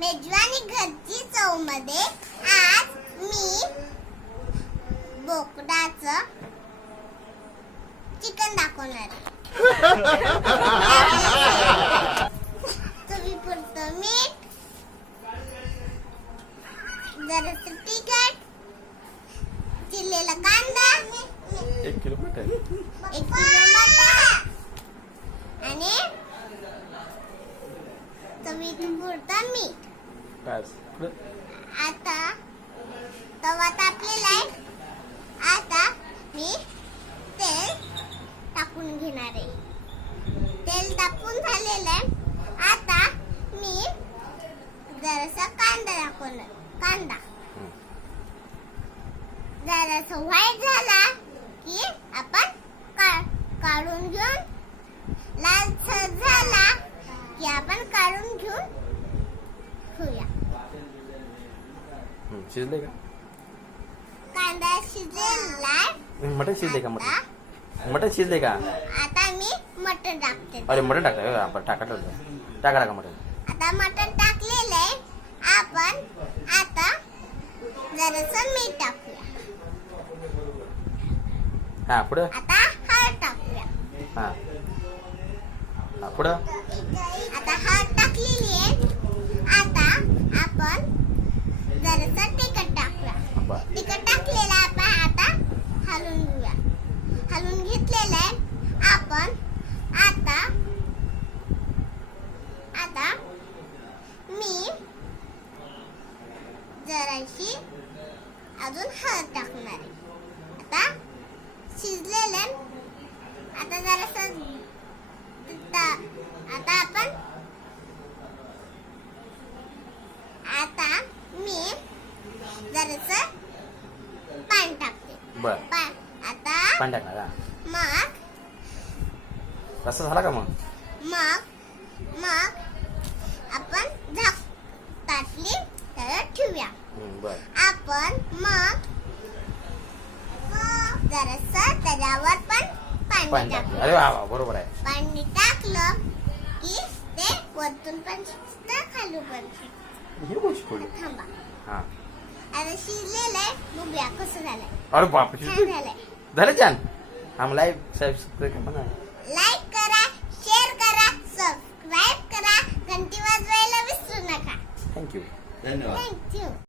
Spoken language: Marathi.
मेजवानी घरची चव मध्ये आज मी बोकडाचं चिकन दाखवणार आहे. चवीपुरतं मीठ, जरासं तिखट, चिरलेला कांदा, 1 किलो मटन, 1 किलो मटण आणि चवीपुरतं मीठ. बस. आता तवा तापलेला आहे. आता मी तेल टाकून घेणार आहे. तेल तापून झालेलं आहे. आता मी जरासा कांदा टाकणार. कांदा जरासा व्हाईट झाला की आपण काढून घेऊन, लालसर झाला की आपण काढून घेऊन ठेवूया. शिजले का? कांदा शिजलेला आहे. मटन शिजले का? मटन शिजले का? आता मी मटण टाकते. अरे मटन टाकलं का? आपण टाका का मटन? आता मटण टाकलेलं आहे. आपण आता जरासं मीठ टाकूया. हा पुढं. आता हळद टाकूया. हा पुढं. आता हळद टाकलेली आहे. आता आपण जरासं तिखट टाकूया. तिखट टाकलेलं आपण आता हलवून घेऊया. हलवून घेतलेलं आहे. आपण आता मी जराशी अजून हळद टाकणार आहे. आता शिजलेलं आहे. आता जरासं आता मी जरासं पाणी टाकते. बर. आता पाणी टाकणार का? मग रस्सा झाला का? मग आपण ताटली त्याला ठेवूया. बर. आपण मग जरासं त्याच्यावर पण पाणी टाकू. अरे वा बरोबर आहे. पाणी टाकलं की ते वरतून पण शिजतं, खालून पण शिजतं. थांबा. हा आता शिजलेलं आहे. बघूया कसं झालंय. अरे बाप छान झालंय. झालं छान. हम लाईव्ह सबस्क्राईब म्हणा. लाईक करा, शेअर करा, सबस्क्राईब करा, घंटी वाजवायला विसरू नका. थँक्यू. धन्यवाद. थँक्यू.